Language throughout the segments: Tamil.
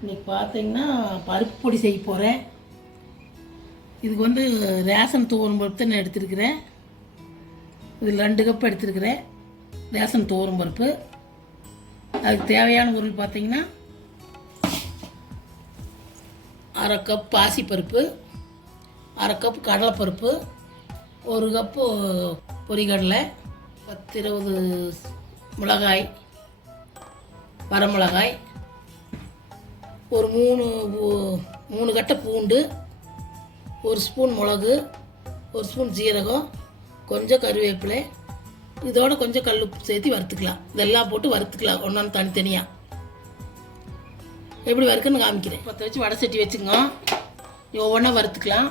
இன்றைக்கி பார்த்தீங்கன்னா பருப்பு பொடி செய்ய போகிறேன். இதுக்கு வந்து ரேஷன் துவரம் பருப்பு தான் நான் எடுத்துருக்கிறேன். இதில் 2 கப் எடுத்துருக்கிறேன் ரேஷன் துவரம் பருப்பு. அதுக்கு தேவையான பொருள் பார்த்தீங்கன்னா 1/2 கப் பாசிப்பருப்பு, 1/2 கப் கடலைப்பருப்பு, 1 கப்பு பொரிகடலை, 10-20 மிளகாய், வரமிளகாய், ஒரு 3 கட்டை பூண்டு, 1 ஸ்பூன் மிளகு, 1 ஸ்பூன் ஜீரகம், கொஞ்சம் கருவேப்பிலை, இதோட கொஞ்சம் கல் உப்பு சேர்த்து வறுத்துக்கலாம். இதெல்லாம் போட்டு வறுத்துக்கலாம் ஒன்றாந்து தனித்தனியாக. எப்படி வறுக்குன்னு காமிக்கிறேன். 10 வச்சு வடை சட்டி வச்சுங்க. ஒவ்வொன்றா வறுத்துக்கலாம்.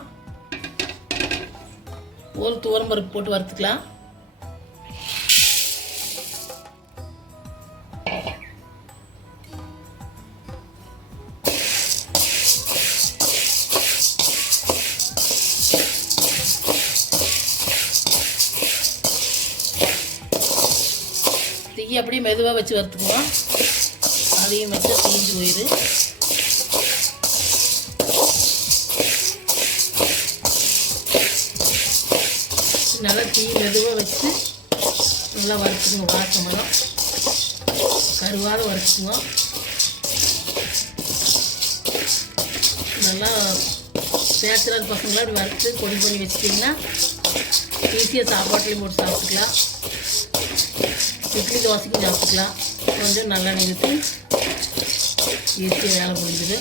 ஒரு துவரம் பருப்பு போட்டு வறுத்துக்கலாம். தீயை அப்படியே மெதுவாக வச்சு வறுத்துக்குவோம். அதையும் வச்சு தீஞ்சு போயிடு. நல்லா தீ மெதுவாக வச்சு நல்லா வறுத்துக்குங்க. வாசமெல்லாம் கருவாத வறுத்துக்குங்க. நல்லா பேச்சுலர் பசங்களாம் அப்படி வறுத்து பொடி பண்ணி வச்சுட்டிங்கன்னா ஈஸியாக சாப்பாட்லேயும் போட்டு சாப்பிட்டுக்கலாம். இட்லி தோசைக்கும் சாப்பிட்டுக்கலாம். கொஞ்சம் நல்லா நிறுத்தி ஈஸியாக வேலை முடிஞ்சுது.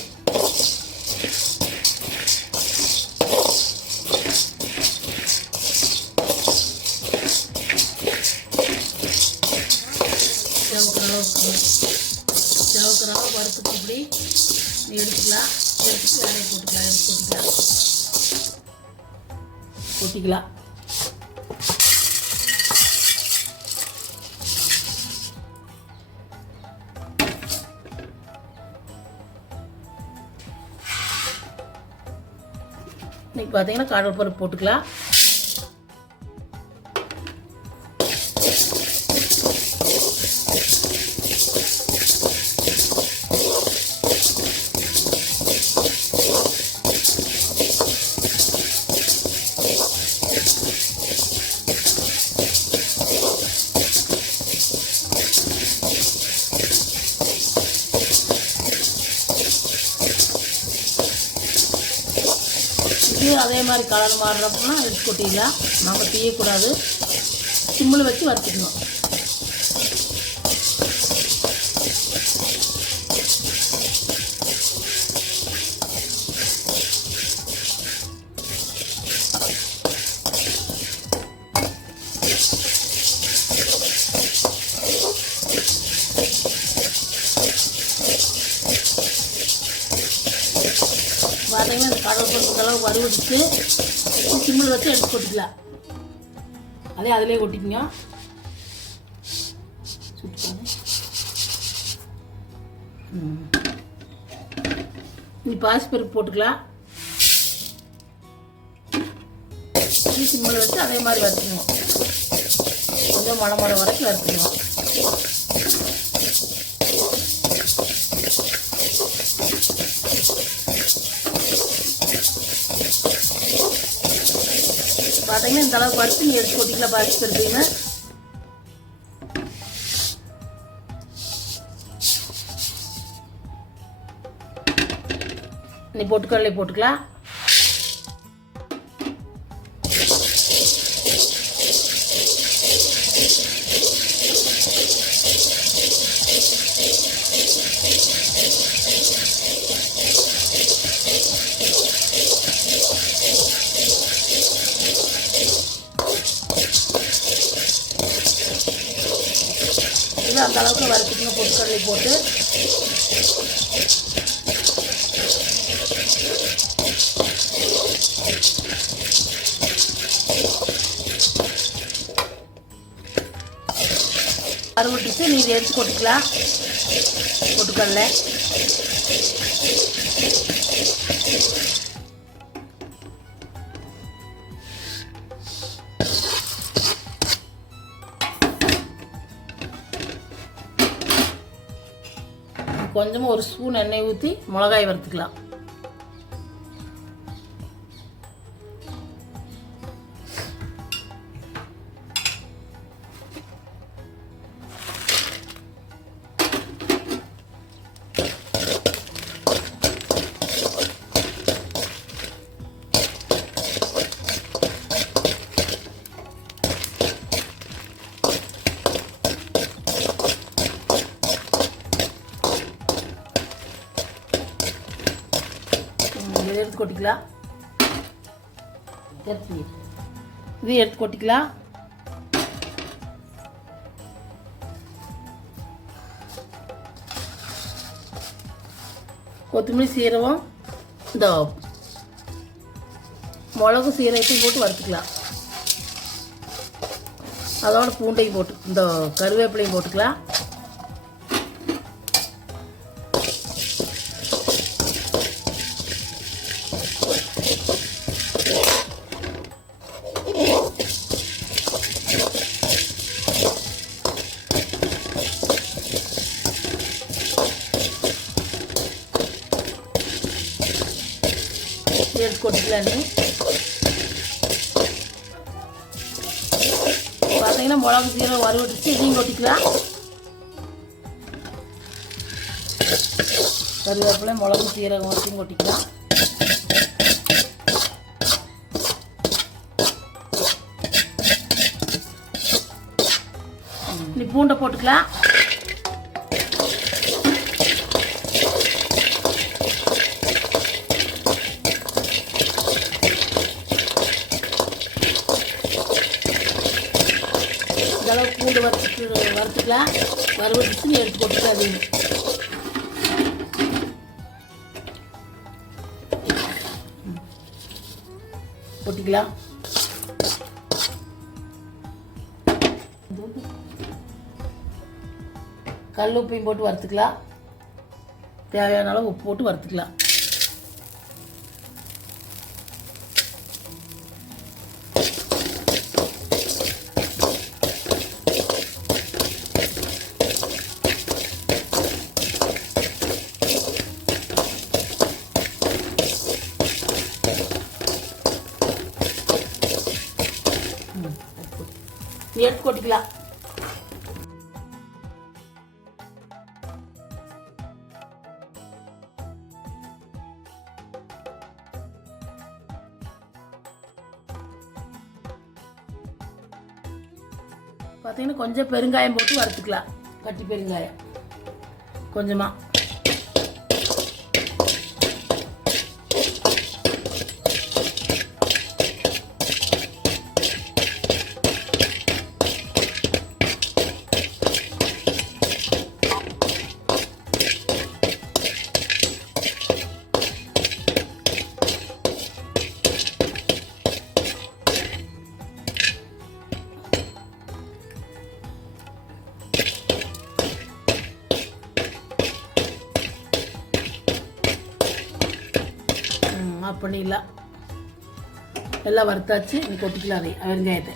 செவக்கிற அளவு வறுத்துட்டு இப்படி எடுத்துக்கலாம். எடுத்துட்டு வேலையை கொட்டிக்கலாம். இன்றைக்கி பார்த்தீங்கன்னா கடலைப்பருப்பு போட்டுக்கலாம். அதே மாதிரி கலர் மாறுறப்பனா எடுத்து கொட்டிக்கலாம். நம்ம தீயக்கூடாது. சிம்மில் வச்சு வறுத்துக்கணும். பார்த்தீங்கன்னா இந்த கடலைப்பருப்பு அளவு வறுவடிச்சு சிம்மில் வச்சு எடுத்து கொட்டிக்கலாம். அதே அதிலே கொட்டிக்கங்க. இனி பாசிப்பருப்பு போட்டுக்கலாம். சிம்மில் வச்சு அதே மாதிரி வறுத்துக்கணும். கொஞ்சம் மழை வரைக்கும் வறுத்துக்கணும். பார்த்தீங்கன்னா இந்த அளவுக்கு வறுத்து நீ எடுத்து கொட்டிக்கலாம். பாசிப்பருப்புங்க நீ பொட்டுக்கடலை போட்டுக்கலாம். அந்த அளவுக்கு வறுத்துக்கங்க. பொட்டுக்கடலை போட்டு வறுவட்டிட்டு நீ எடுத்து கொட்டிக்கலாம். பொட்டுக்கடலை கொஞ்சமாக ஒரு ஸ்பூன் எண்ணெய் ஊற்றி மிளகாய் வறுத்துக்கலாம். எடுத்து கொட்டிக்கலாம். இது எடுத்து கொட்டிக்கலாம். கொத்தமல்லி சீரகம் இந்த மிளகு சீரகத்தையும் போட்டு வறுத்துக்கலாம். அதோட பூண்டையும் போட்டு இந்த கருவேப்பிலையும் போட்டுக்கலாம். எடுத்து கொட்டிக்கலாம். பார்த்தீங்கன்னா மிளகு சீரகம் வறுவடிச்சு இதையும் கொட்டிக்கலாம். கருவேப்பிலை மிளகு சீரகம் வச்சும் கொட்டிக்கலாம். இப்படி பூண்டை போட்டுக்கலாம். இதளவு பூண்டு வறுத்துக்கலாம். வறுவடிச்சு எடுத்து போட்டுக்கலாம். அதையும் கொட்டிக்கலாம். கல் உப்பையும் போட்டு வறுத்துக்கலாம். தேவையான அளவு உப்பு போட்டு வறுத்துக்கலாம். எடுத்து கொட்டிக்கலாம். பார்த்தீங்கன்னா கொஞ்சம் பெருங்காயம் போட்டு வறுத்துக்கலாம். கட்டி பெருங்காயம் கொஞ்சமாக. ஆஃப் பண்ணிடலாம். எல்லாம் வறுத்தாச்சு. நீ கொட்டிக்கலாம். அதை வெங்காயத்தை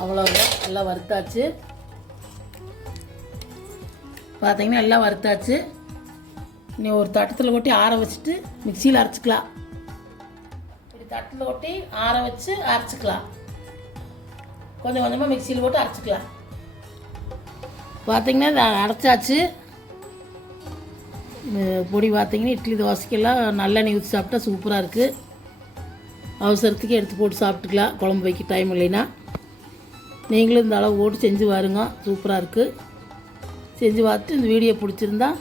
அவ்வளோதான். எல்லாம் வறுத்தாச்சு. பார்த்தீங்கன்னா எல்லாம் வறுத்தாச்சு. நீ ஒரு தட்டத்தில் கொட்டி ஆற வச்சுட்டு மிக்சியில் அரைச்சிக்கலாம். இப்படி தட்டில் கொட்டி ஆற வச்சு அரைச்சிக்கலாம். கொஞ்சம் கொஞ்சமாக மிக்சியில் போட்டு அரைச்சிக்கலாம். பார்த்தீங்கன்னா அரைச்சாச்சு. பொடி பார்த்தீங்கன்னா இட்லி தோசைக்கெல்லாம் நல்லெண்ணெய் ஊற்றி சாப்பிட்டா சூப்பராக இருக்குது. அவசரத்துக்கு எடுத்து போட்டு சாப்பிட்டுக்கலாம். குழம்பு வைக்க டைம் இல்லைன்னா நீங்களும் இந்த அளவு போட்டு செஞ்சு பாருங்க. சூப்பராக இருக்குது. செஞ்சு பார்த்துட்டு இந்த வீடியோ பிடிச்சிருந்தா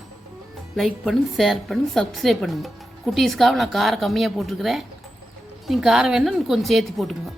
லைக் பண்ணுங்கள், ஷேர் பண்ணுங்கள், சப்ஸ்கிரைப் பண்ணுங்கள். குட்டீஸ்க்காக நான் காரம் கம்மியாக போட்டிருக்கிறேன். நீங்கள் காரம் வேணுன்னா கொஞ்சம் சேர்த்து போட்டுக்கோங்க.